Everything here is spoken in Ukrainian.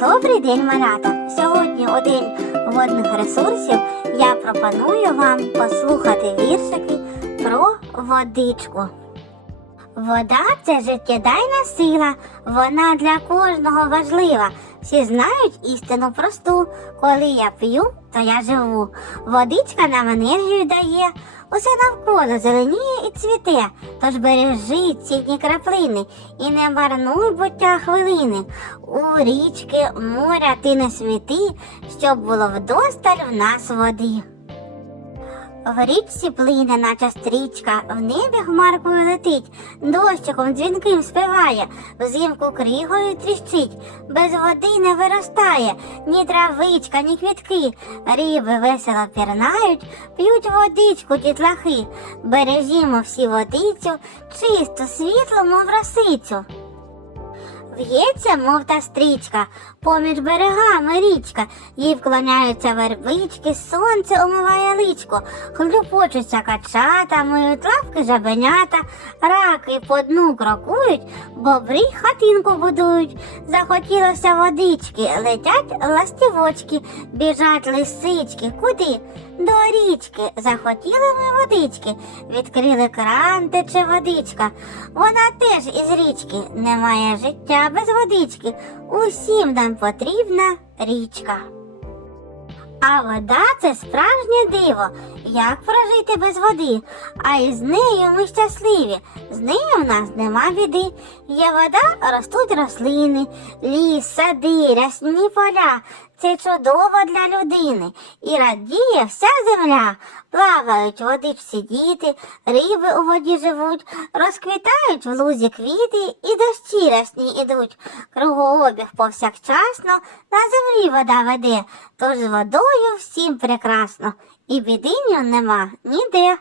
Добрий день, малята! Сьогодні день водних ресурсів я пропоную вам послухати віршики про водичку. Вода це життєдайна сила, вона для кожного важлива. Всі знають істину просту. Коли я п'ю, то я живу. Водичка нам енергію дає, усе навколо зеленіє і цвіте. Тож бережи ці дні краплини і не марнуй буття хвилини. У річки, моря ти не сміти, щоб було вдосталь в нас води. В річці плине, наче стрічка, в небі хмаркою летить, дощиком дзвінким співає, взимку кригою тріщить, без води не виростає, ні травичка, ні квітки, риби весело пірнають, п'ють водичку дітлахи, бережімо всі водицю, чисту, світлу, мов росицю. В'ється, мов та стрічка, поміж берегами річка, їй вклоняються вербички, сонце омиває личко, хлюпочуться качата, миють лапки жабенята, раки по дну крокують, бобри хатинку будують. Захотілося водички, летять ластівочки, біжать лисички. Куди? До річки. Захотіли ми водички, відкрили кран, тече водичка. Вона теж із річки, немає життя без водички. Усім нам потрібна річка. А вода це справжнє диво. Як прожити без води? А із нею ми щасливі. З нею в нас нема біди. Є вода, ростуть рослини, ліс, сади, рясні поля. Це чудово для людини. І радіє вся земля. Плавають в водичці діти, риби у воді живуть, розквітають в лузі квіти і дощі рясні ідуть. Кругообіг повсякчасно на землі вода веде, тож з водою всім прекрасно, і біди нього нема ніде.